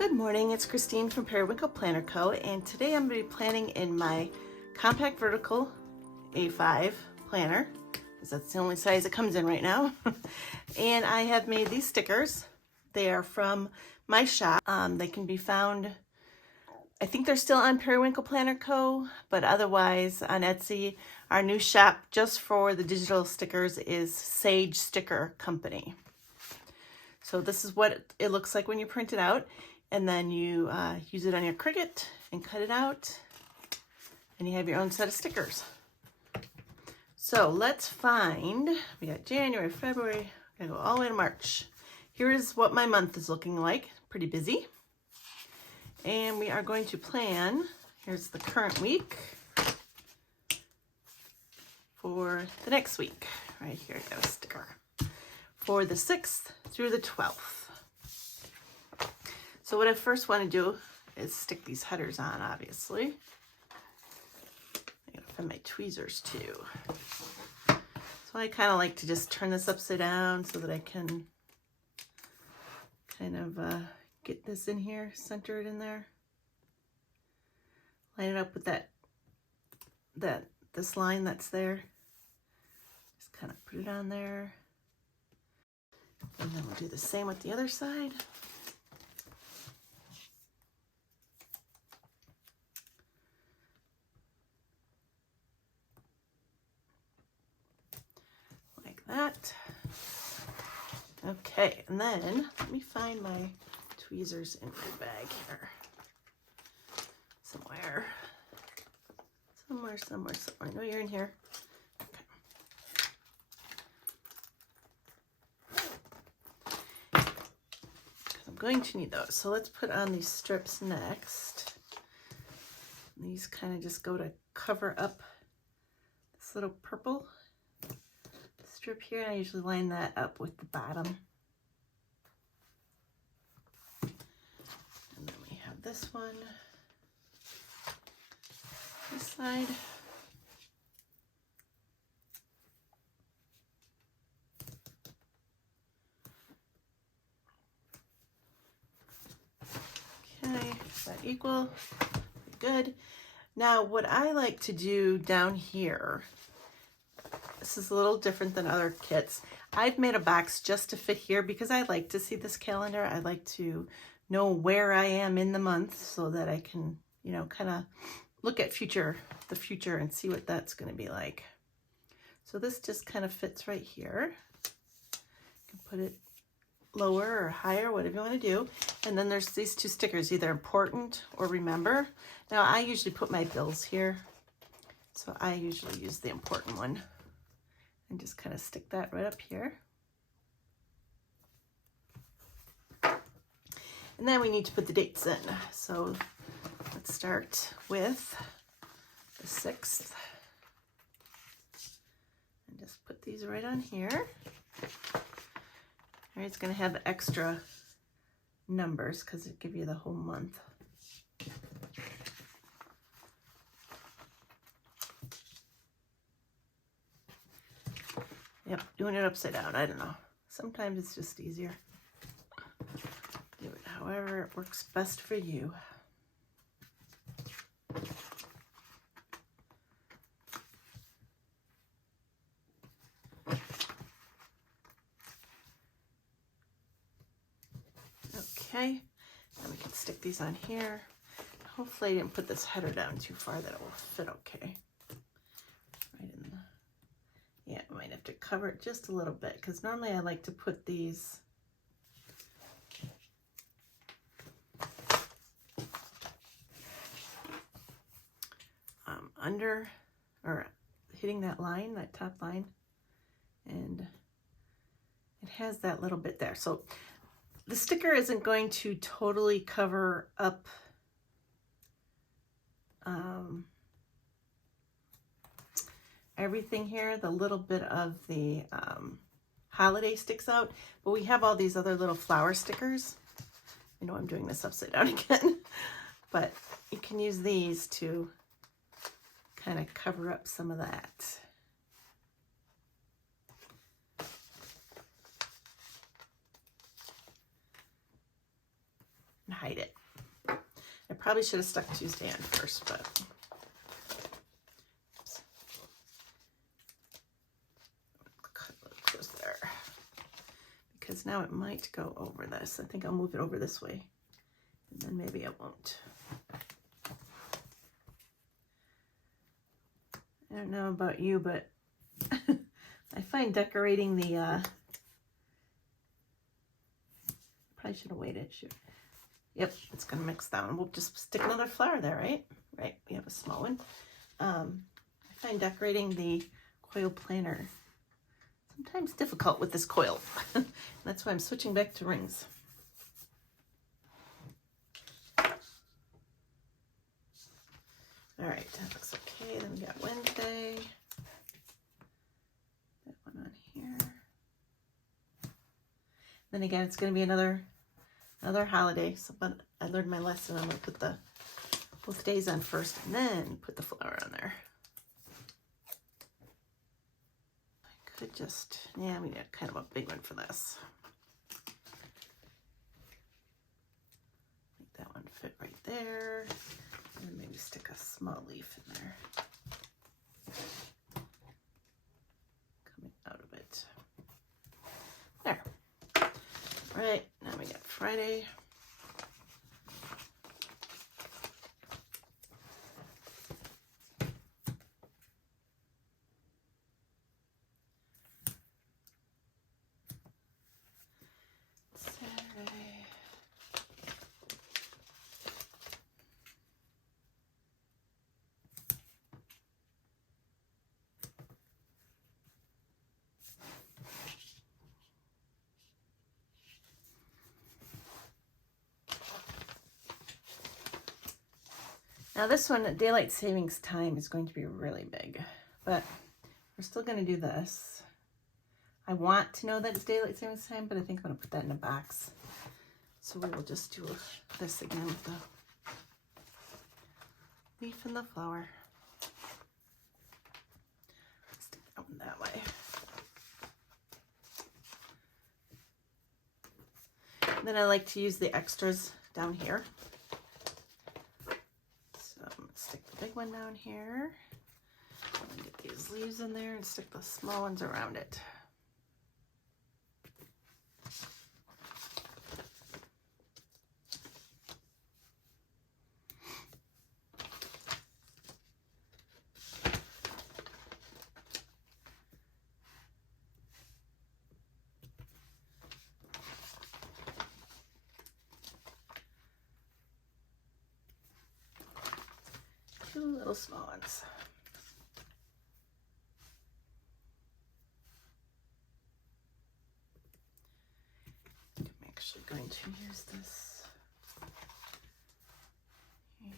Good morning, it's Christine from Periwinkle Planner Co. And today I'm going to be planning in my compact vertical A5 planner, because that's the only size it comes in right now. And I have made these stickers. They are from my shop. They can be found, I think they're still on Periwinkle Planner Co., but otherwise on Etsy. Our new shop just for the digital stickers is Sage Sticker Company. So this is what it looks like when you print it out. And then you use it on your Cricut and cut it out, and you have your own set of stickers. So let's find, we got January, February, I'm gonna go all the way to March. Here is what my month is looking like, pretty busy. And we are going to plan, here's the current week for the next week. Right here, I got a sticker. For the 6th through the 12th. So what I first want to do is stick these headers on, obviously. I gotta find my tweezers too. So I kind of like to just turn this upside down so that I can kind of get this in here, center it in there. Line it up with this line that's there. Just kind of put it on there. And then we'll do the same with the other side. That. Okay, and then let me find my tweezers in my bag here. Somewhere. I know you're in here. Okay. I'm going to need those. So let's put on these strips next. These kind of just go to cover up this little purple strip here. I usually line that up with the bottom. And then we have this one, this side. Okay, is that equal? Good. Now what I like to do down here, this is a little different than other kits. I've made a box just to fit here because I like to see this calendar. I like to know where I am in the month so that I can, you know, kind of look at the future and see what that's going to be like. So this just kind of fits right here. You can put it lower or higher, whatever you want to do. And then there's these two stickers, either important or remember. Now I usually put my bills here, so I usually use the important one. And just kind of stick that right up here. And then we need to put the dates in. So let's start with the 6th. And just put these right on here. All right, it's going to have extra numbers because it gives you the whole month. Yep, doing it upside down, I don't know. Sometimes it's just easier. Do it however it works best for you. Okay, then we can stick these on here. Hopefully I didn't put this header down too far that it will fit okay. Right in the, yeah, I might have to cover it just a little bit because normally I like to put these under or hitting that line, that top line, and it has that little bit there. So the sticker isn't going to totally cover up everything here. The little bit of the holiday sticks out, but we have all these other little flower stickers. I know I'm doing this upside down again, but you can use these to kind of cover up some of that. and hide it. I probably should have stuck Tuesday on first, but oops. Cut a little close there. Because now it might go over this. I think I'll move it over this way. And then maybe it won't. I don't know about you, but I find decorating the, probably should have waited. Shoot. Yep, it's gonna mix that one. We'll just stick another flower there, right? Right, we have a small one. I find decorating the coil planner sometimes difficult with this coil. That's why I'm switching back to rings. All right, that looks okay. Then we got Wednesday. That one on here. Then again, it's going to be another holiday. So, but I learned my lesson. I'm going to put both days on first, and then put the flower on there. I could just, yeah, we need kind of a big one for this. Make that one fit right there. And maybe stick a small leaf in there. Coming out of it. There. Right, now we got Friday. Now this one, daylight savings time, is going to be really big, but we're still going to do this. I want to know that it's daylight savings time, but I think I'm going to put that in a box. So we will just do this again with the leaf and the flower. Stick that one that way. And then I like to use the extras down here. Stick the big one down here, and get these leaves in there and stick the small ones around it. Two little small ones. I'm actually going to use this here.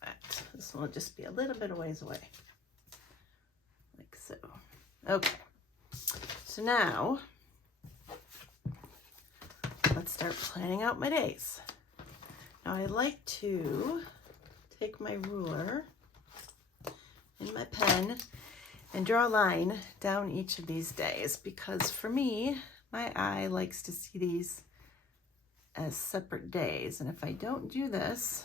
But this one will just be a little bit of ways away, like so. Okay, so now let's start planning out my days. Now I like to take my ruler and my pen and draw a line down each of these days, because for me, my eye likes to see these as separate days. And if I don't do this,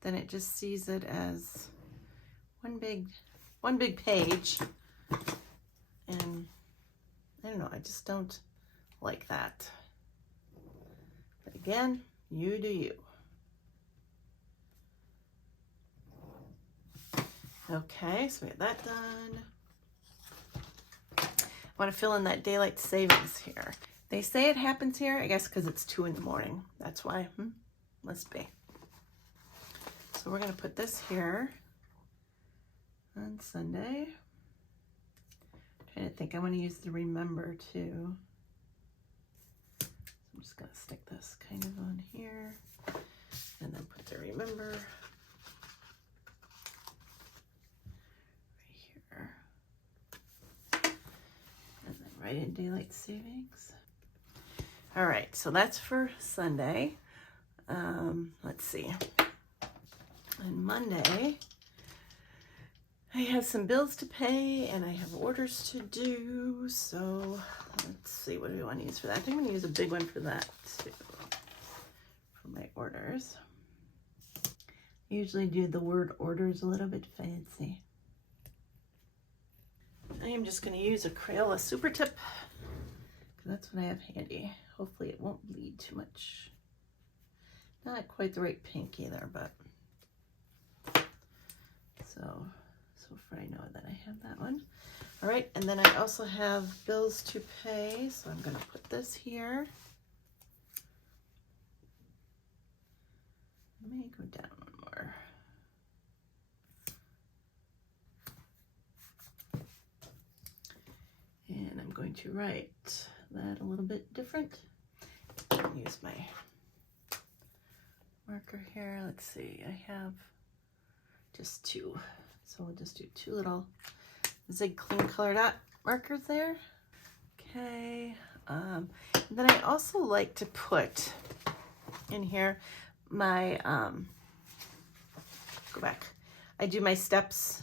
then it just sees it as one big page. And I don't know, I just don't like that. But again, you do you. Okay, so we got that done. I want to fill in that daylight savings here. They say it happens here, I guess because it's 2 in the morning. That's why, must be. So we're going to put this here on Sunday. I'm trying to think, I want to use the remember too. So I'm just going to stick this kind of on here and then put the remember. Right in daylight savings. All right, so that's for Sunday. Let's see. On Monday, I have some bills to pay and I have orders to do. So let's see, what do we want to use for that? I think I'm going to use a big one for that too. for my orders. I usually do the word orders a little bit fancy. I am just going to use a Crayola Super Tip, because that's what I have handy. Hopefully it won't bleed too much. Not quite the right pink either, but so far I know that I have that one. All right, and then I also have bills to pay, so I'm going to put this here. Let me go down one more. And I'm going to write that a little bit different. Use my marker here. Let's see, I have just two. So we'll just do two little Zig Clean Color Dot markers there. Okay. Then I also like to put in here my, go back. I do my steps,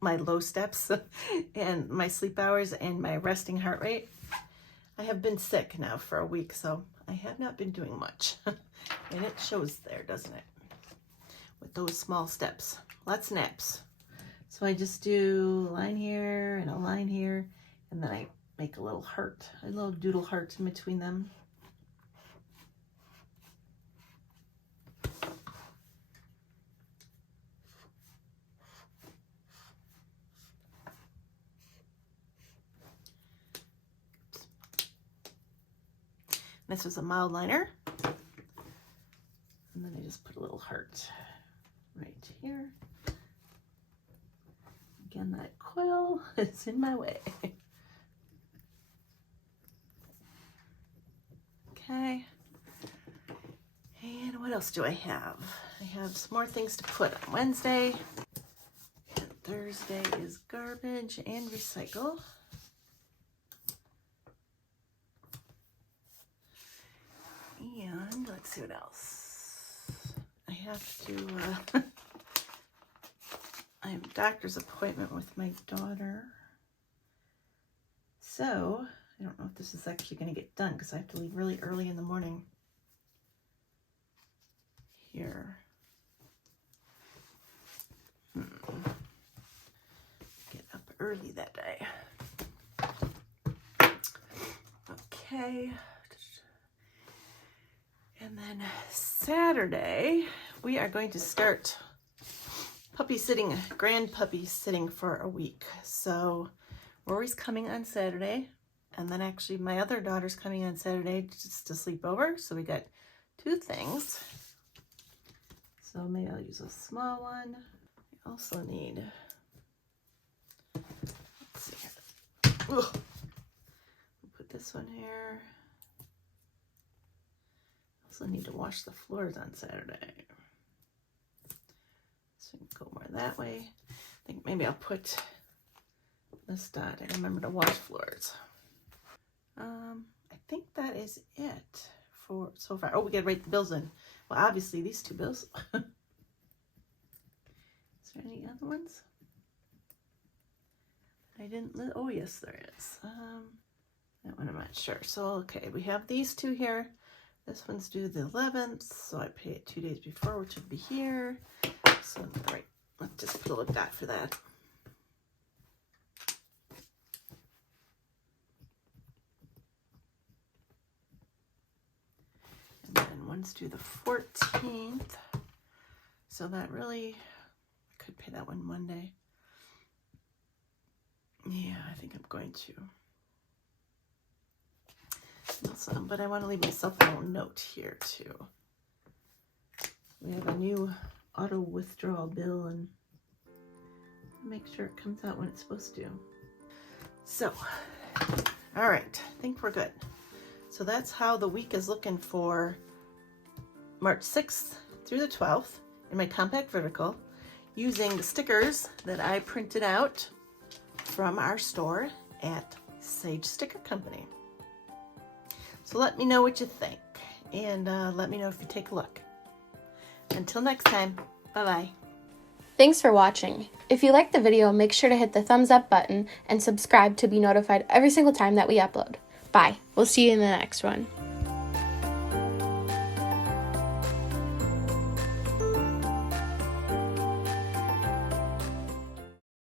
my low steps and my sleep hours and my resting heart rate. I have been sick now for a week, so I have not been doing much. And it shows there, doesn't it? With those small steps. Lots of naps. So I just do a line here and a line here, and then I make a little heart, a little doodle heart in between them. This was a mild liner. And then I just put a little heart right here. Again, that quill is in my way. Okay. And what else do I have? I have some more things to put on Wednesday. And Thursday is garbage and recycle. And let's see what else. I have to, I have a doctor's appointment with my daughter. So, I don't know if this is actually going to get done because I have to leave really early in the morning. Here. Get up early that day. Okay. And then Saturday, we are going to start puppy sitting, grand puppy sitting for a week. So Rory's coming on Saturday. And then actually my other daughter's coming on Saturday just to sleep over. So we got two things. So maybe I'll use a small one. I also need, let's see here. We'll put this one here. Also need to wash the floors on Saturday. So we can go more that way. I think maybe I'll put this dot. I remember to wash floors. I think that is it for so far. Oh, we gotta write the bills in. Well, obviously these two bills. Is there any other ones? I didn't, oh yes there is. That one I'm not sure. So, okay, we have these two here. This one's due the 11th, so I pay it 2 days before, which would be here. So, all right, let's just put a little dot for that. And then one's due the 14th. So that really, I could pay that one Monday. Yeah, I think I'm going to. Also, but I want to leave myself a little note here too. We have a new auto withdrawal bill and make sure it comes out when it's supposed to. So, all right, I think we're good. So that's how the week is looking for March 6th through the 12th in my compact vertical using the stickers that I printed out from our store at Sage Sticker Company. So let me know what you think, and let me know if you take a look. Until next time, bye-bye. Thanks for watching. If you liked the video, make sure to hit the thumbs up button and subscribe to be notified every single time that we upload. Bye. We'll see you in the next one.